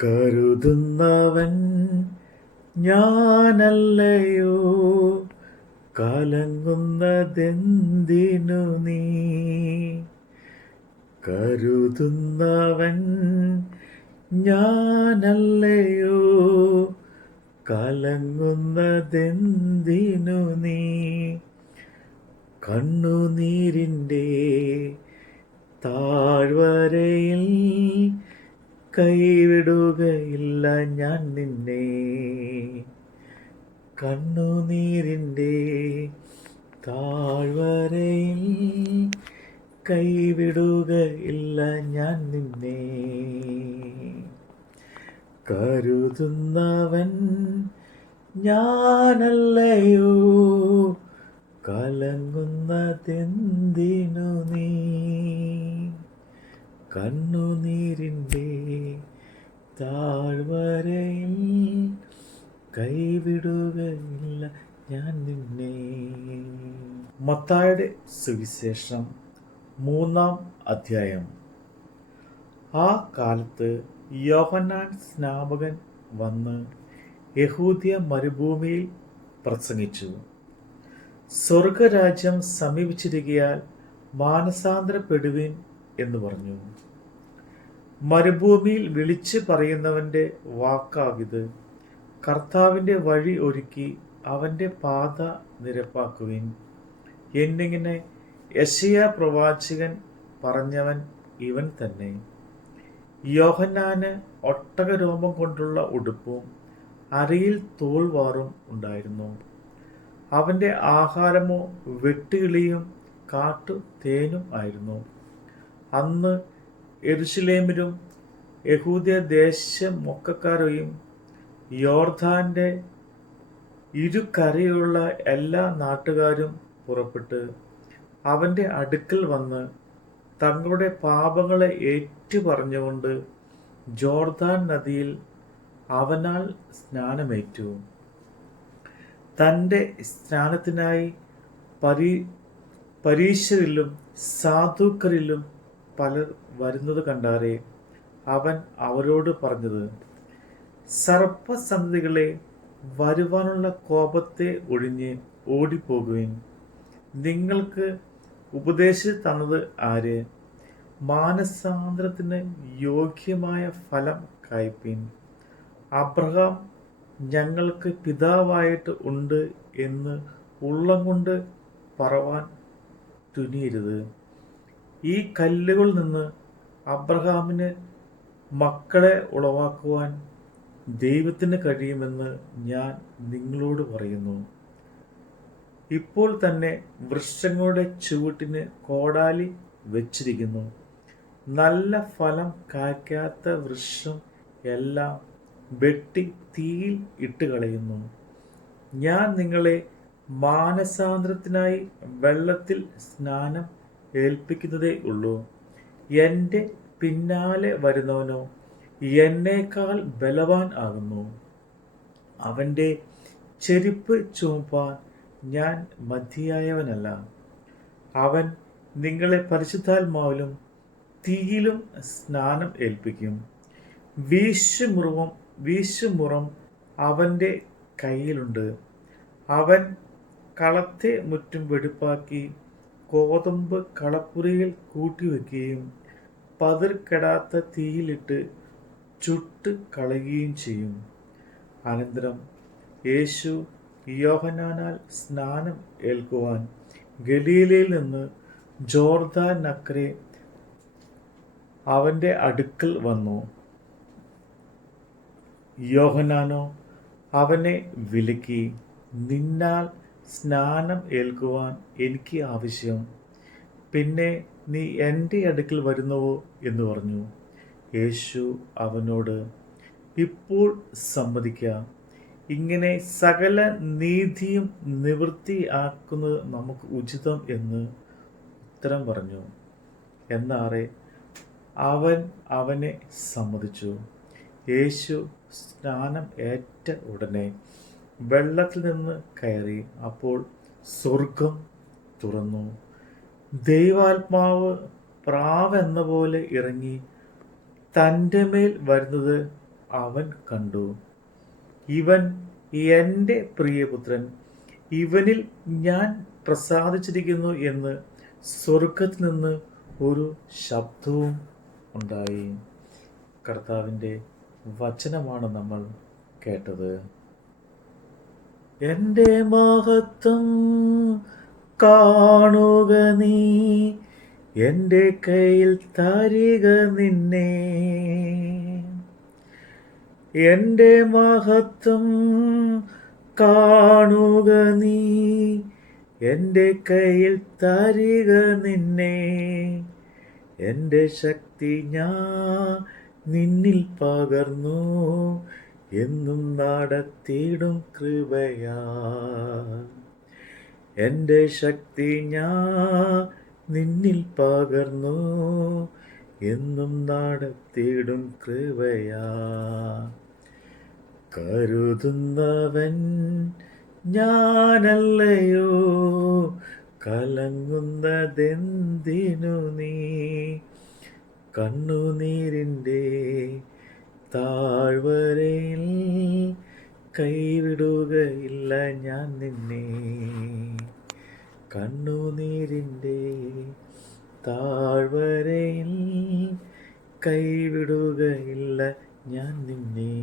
കരുതുന്നവൻ ഞാനല്ലയോ, കലങ്ങുന്നതെന്തിനു നീ? കരുതുന്നവൻ ഞാനല്ലയോ, കലങ്ങുന്നതെന്തിനു നീ? കണ്ണുനീരിൻ്റെ താഴ്വരയിൽ കൈവിടുകയില്ല ഞാൻ നിന്നെ. കണ്ണുനീരിൻ്റെ താഴ്വരയിൽ കൈവിടുകയില്ല ഞാൻ നിന്നെ. കരുതുന്നവൻ ഞാനല്ലയോ, കലങ്ങുന്നതെന്തിനു നീ? കണ്ണുനീരിൻ്റെ താഴ്വരയിൽ കൈവിടുകയില്ല ഞാൻ നിന്നെ. മത്തായിയുടെ സുവിശേഷം 3-ാം അധ്യായം. ആ കാലത്ത് യോഹന്നാൻ സ്നാപകൻ വന്ന് യഹൂദ്യ മരുഭൂമിയിൽ പ്രസംഗിച്ചു, സ്വർഗരാജ്യം സമീപിച്ചിരിക്കയാൽ മാനസാന്തരപ്പെടുവിൻ എന്ന് പറഞ്ഞു. മരുഭൂമിയിൽ വിളിച്ചു പറയുന്നവന്റെ വാക്കാവിത്, കർത്താവിൻ്റെ വഴി ഒരുക്കി അവൻ്റെ പാത നിരപ്പാക്കുവിൻ എന്നിങ്ങനെ യെശയ്യാ പ്രവാചകൻ പറഞ്ഞവൻ ഇവൻ തന്നെ. യോഹന്നാന് ഒട്ടകരോമം കൊണ്ടുള്ള ഉടുപ്പും അരയിൽ തോൾവാറും ഉണ്ടായിരുന്നു. അവൻ്റെ ആഹാരമോ വെട്ടുകിളിയും കാട്ടു തേനും ആയിരുന്നു. അന്ന് യെരൂശലേമിലും യഹൂദ്യ ദേശമൊക്കെക്കാരെയും യോർദാന്റെ ഇരുകരയുള്ള എല്ലാ നാട്ടുകാരും പുറപ്പെട്ട് അവൻ്റെ അടുക്കൽ വന്ന് തങ്ങളുടെ പാപങ്ങളെ ഏറ്റുപറഞ്ഞുകൊണ്ട് ജോർദാൻ നദിയിൽ അവനാൽ സ്നാനമേറ്റു. തൻ്റെ സ്നാനത്തിനായി പരീശരിലും സാധുക്കരിലും പലർ വരുന്നത് കണ്ടാരെ അവൻ അവരോട് പറഞ്ഞത്, സർപ്പസന്തതികളെ, വരുവാനുള്ള കോപത്തെ ഒഴിഞ്ഞ് ഓടിപ്പോകുവിൻ. നിങ്ങൾക്ക് ഉപദേശിച്ചു തന്നത് ആര്? മാനസാന്തരത്തിന് യോഗ്യമായ ഫലം കായ്പിൻ. അബ്രഹാം ഞങ്ങൾക്ക് പിതാവായിട്ട് ഉണ്ട് എന്ന് ഉള്ളം കൊണ്ട് പറവാൻ തുനിയരുത്. ഈ കല്ലുകളിൽ നിന്ന് അബ്രഹാമിന് മക്കളെ ഉളവാക്കുവാൻ ദൈവത്തിന് കഴിയുമെന്ന് ഞാൻ നിങ്ങളോട് പറയുന്നു. ഇപ്പോൾ തന്നെ വൃക്ഷങ്ങളുടെ ചുവട്ടിന് കോടാലി വെച്ചിരിക്കുന്നു. നല്ല ഫലം കായ്ക്കാത്ത വൃക്ഷം എല്ലാം വെട്ടി തീയിൽ ഇട്ടുകളയുന്നു. ഞാൻ നിങ്ങളെ മാനസാന്തരത്തിനായി വെള്ളത്തിൽ സ്നാനം ഏൽപ്പിക്കുന്നതേ ഉള്ളൂ. എൻ്റെ പിന്നാലെ വരുന്നവനോ എന്നേക്കാൾ ബലവാൻ ആകുന്നു. അവൻ്റെ ചെരിപ്പ് ചുമപ്പാൻ ഞാൻ മതിയായവനല്ല. അവൻ നിങ്ങളെ പരിശുദ്ധാത്മാവിലും തീയിലും സ്നാനം ഏൽപ്പിക്കും. വീശുമുറം അവൻ്റെ കയ്യിലുണ്ട്. അവൻ കളത്തെ മുറ്റും വെടിപ്പാക്കി കോതമ്പ് കളപ്പുരയിൽ കൂട്ടിവെക്കുകയും പതിർക്കെടാത്ത തീയിലിട്ട് ചുട്ട് കളയുകയും ചെയ്യും. അനന്തരം യേശു യോഹന്നാനാൽ സ്നാനം ഏൽക്കുവാൻ ഗലീലയിൽ നിന്ന് ജോർദാൻ അക്കരെ അവൻ്റെ അടുക്കൽ വന്നു. യോഹന്നാനോ അവനെ വിലക്കി, നിന്നാൽ സ്നാനം ഏൽക്കുവാൻ എനിക്ക് ആവശ്യം, പിന്നെ നീ എൻ്റെ അടുക്കൽ വരുന്നുവോ എന്ന് പറഞ്ഞു. യേശു അവനോട്, ഇപ്പോൾ സമ്മതിക്കുക, ഇങ്ങനെ സകല നീതിയും നിവൃത്തിയാക്കുന്നത് നമുക്ക് ഉചിതം എന്ന് ഉത്തരം പറഞ്ഞു. എന്നാറെ അവൻ അവനെ സമ്മതിച്ചു. യേശു സ്നാനം ഏറ്റ ഉടനെ വെള്ളത്തിൽ നിന്ന് കയറി. അപ്പോൾ സ്വർഗം തുറന്നു. ദൈവാത്മാവ് പ്രാവെന്ന പോലെ ഇറങ്ങി തൻ്റെ മേൽ വരുന്നത് അവൻ കണ്ടു. ഇവൻ എൻ്റെ പ്രിയപുത്രൻ, ഇവനിൽ ഞാൻ പ്രസാദിച്ചിരിക്കുന്നു എന്ന് സ്വർഗത്തിൽ നിന്ന് ഒരു ശബ്ദവും ഉണ്ടായി. കർത്താവിൻ്റെ വചനമാണ് നമ്മൾ കേട്ടത്. എൻ്റെ മഹത്വം കാണുക നീ, എൻ്റെ കയ്യിൽ തരിക നിന്നെ. എൻ്റെ മഹത്വം കാണുക നീ, എൻ്റെ കയ്യിൽ തരിക നിന്നെ. എൻ്റെ ശക്തി ഞാൻ നിന്നിൽ പകർന്നു, എന്നും നടത്തിയിടും കൃപയാ. എൻ്റെ ശക്തി ഞാൻ നിന്നിൽ പകർന്നു, എന്നും നടത്തിയിടും കൃപയാ. കരുതുന്നവൻ ഞാനല്ലയോ, കലങ്ങുന്നതെന്തിനു നീ. കണ്ണുനീരിൻ്റെ താഴ്വരയിൽ കൈവിടുകയില്ല ഞാൻ നിന്നെ. കണ്ണുനീരിൻ്റെ താഴ്വരയിൽ കൈവിടുകയില്ല ഞാൻ നിന്നെ.